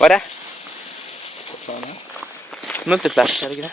Hva er det? Multiflash, er det ikke det?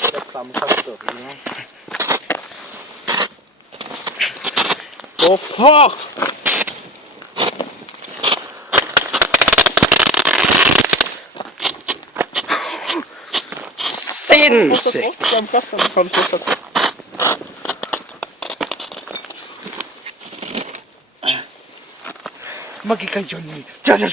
Det er flammekaster. Åh, fuck! Sinnssykt! Flammekasteren kan du slutte på. Magika Johnny! Ja! Jeg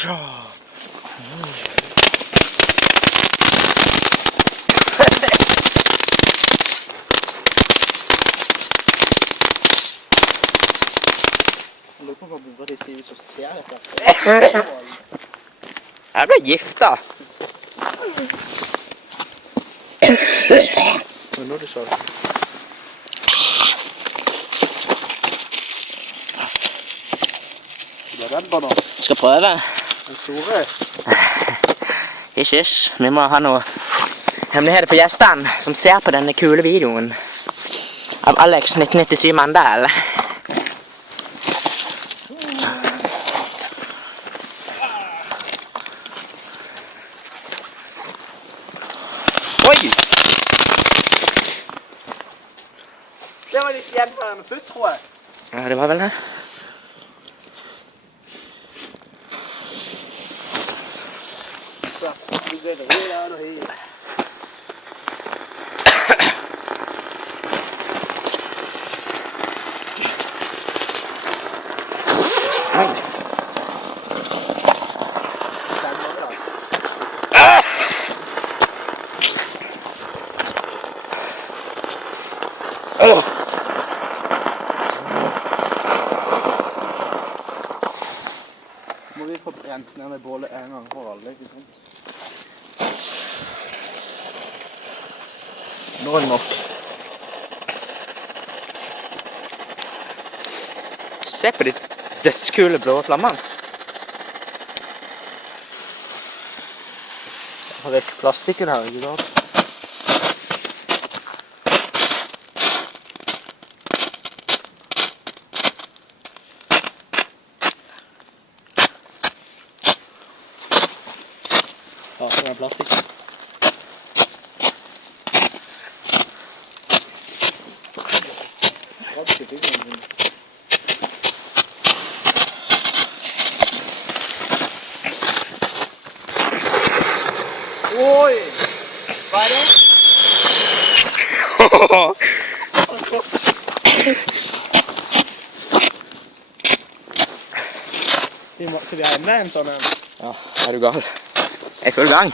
lurer på hva bordet de sier hvis du ser dette. Jeg ble gifta. Men nå du sa det. Du er redd på nå? Skal prøve. Den store? Ish. Vi må ha noe hemmeligheter for gjestene som ser på denne kule videoen av Alex 1997 Mandel. Oi! Det var litt gjenværende futt, tror jeg. Ja, det var vel det. Så, du ble det her og her. Må vi få brent ned med bålet en gang for alle, ikke sant? Nå er det nok. Se på de dødskule blå flammene. Jeg har et plastikken her, ikke sant? Ja, så er det plastikk. Oi! Hva er det? Så de har enda en sånn en? Ja, er du gal? Jeg er full gang.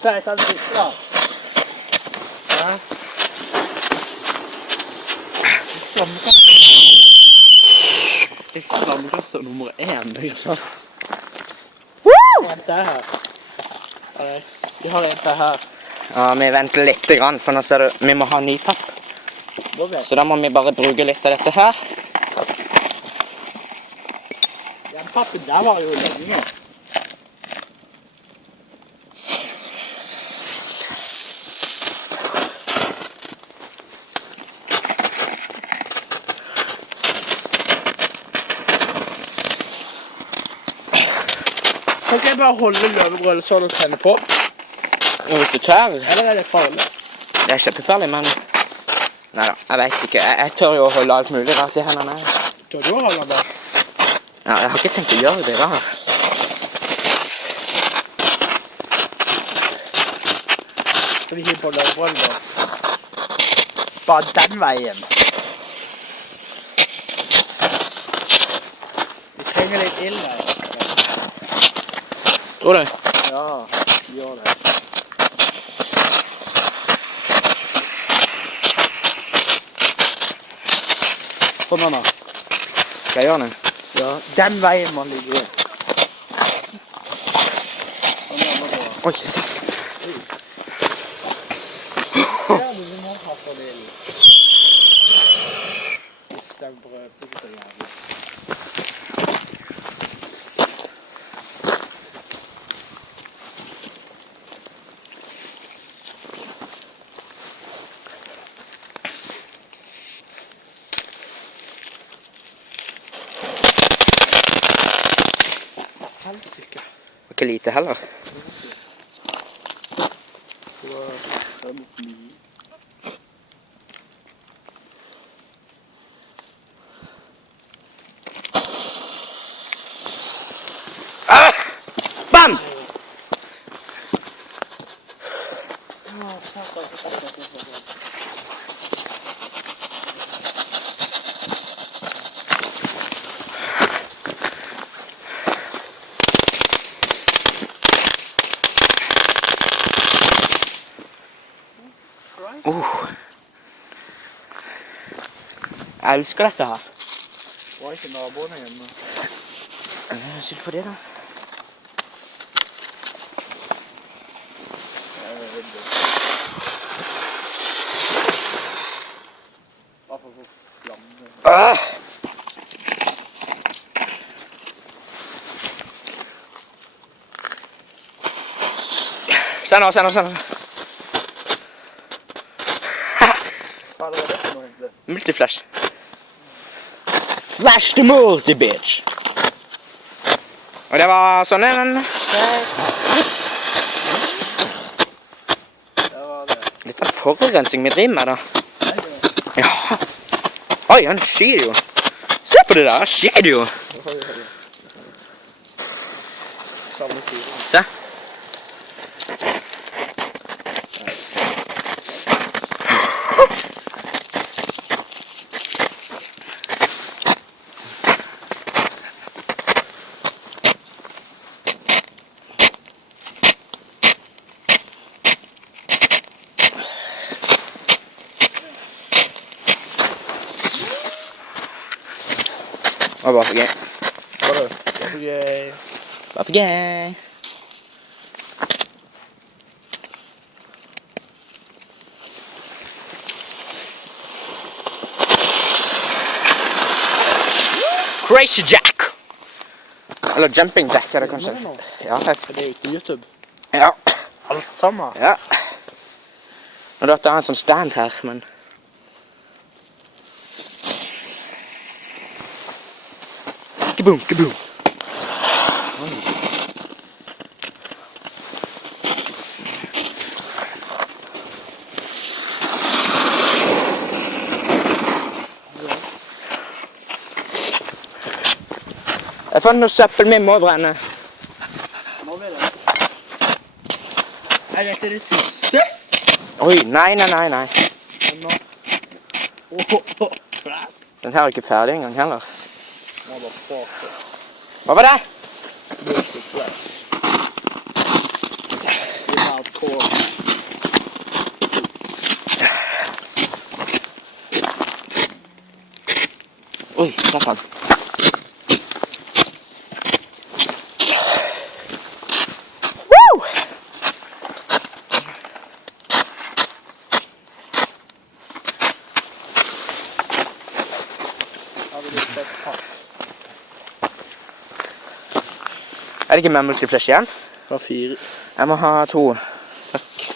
Så jeg tar det siste da. Ja. Ikke flammekaster nummer 1, liksom. Vent der her. Vi har en der her. Ja, vi venter litt grann, for nå ser du, vi må ha ny papp. Så da må vi bare bruke litt av dette her. Den pappen der var jo lenge. Kan ikke jeg bare holde løvebrølet sånn og tenne på? Jo, hvis du tør. Eller er det farlig? Det er kjempefarlig, men... Neida, jeg vet ikke. Jeg tør jo å holde alt mulig rart i hendene. Tør du å holde den der? Ja, jeg har ikke tenkt å gjøre det da. Skal vi hive på løvebrølet da? Bare den veien. Vi trenger litt ild der. Tror du? Ja, gjør det. Kom an da. Skal jeg gjøre det? Ja, den veien man ligger i. Oi, se. Ser du som har hatt på det? Hvis den brøper ikke så jævlig. Helsike. Og ikke lite heller. Det var mye. Bam! Jeg elsker dette her. Var ikke naboene hjemme? Synd for det da. Hvorfor så flamme? Se nå, se nå, se nå. Hva var det for noe egentlig? Multiflash. Flash the multi, bitch. Og det var sånn en... Det var det. Litt av forurensning vi driver med da. Ja. Oi, han skyr jo. Se på det der, han skyr jo. Samme side. Se. Det var bare for gøy. Hva da? Det var for gøy. Bare for gøy. Crazy Jack! Eller Jumping Jack er det kanskje. Ja, For det gikk på YouTube. ja. Alt sammen. Ja. Nå dette er en sånn stand her, men... Kaboom, kaboom. Jeg fant noe søppel vi må brenne. Må vi det? Er dette det siste? Oi, nei, nei, nei, nei. Nå. Crap. Den her er ikke ferdig engang heller. Motherfucker. Hva var det? Bullshit crap. Without core. Oi, satan. Woo! Har vi litt fett papp? Er det ikke mer multiflash igjen? Fra 4. Jeg må ha 2. Takk.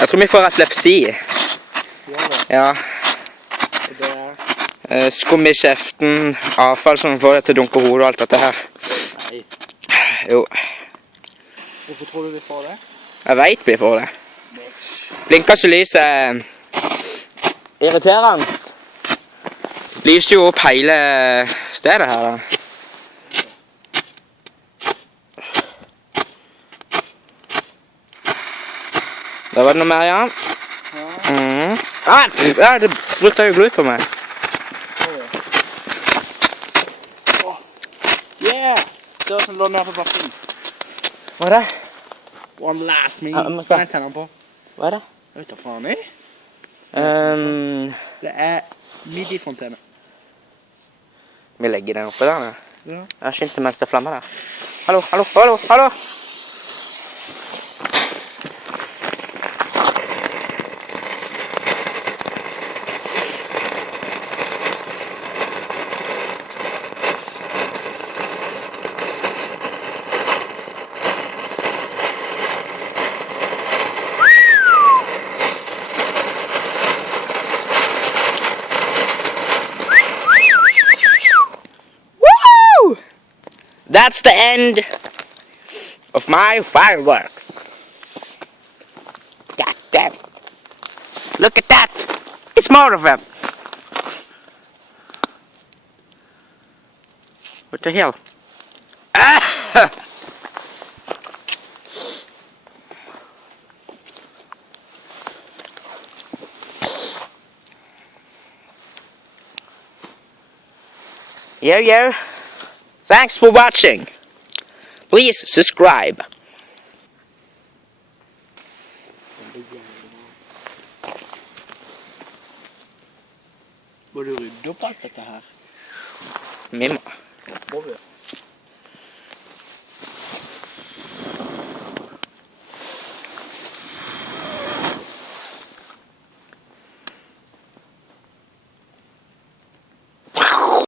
Jeg tror vi får epilepsi. Gjør det. Ja. Og det er... Skum i kjeften, avfall som får deg til å dunke hodet og alt dette her. Nei. Jo, Hvorfor tror du vi får det? jeg vet vi får det. Blinker så lyset er irriterende. Lyser jo opp hele stedet her da. Da var det noe mer, ja. Ja, det brukte jo glut på meg. Yeah! Det var som lå nede på bakken. Hva er det? One last me. Ja, jeg må se. Kan jeg tenne den på? Hva er det? Jeg vet da faen jeg. Um, Det er midi-fontene. vi legger den oppe der, da. Ja. Jeg skinte mens det flammer der. Hallo, hallo, hallo, hallo! Woo! That's the end of my fireworks. God damn. Look at that. It's more of them. What the hell? Ah! Yo. Thanks for watching. Please subscribe. Må du rydde opp alt dette her? Mimma. Må vi?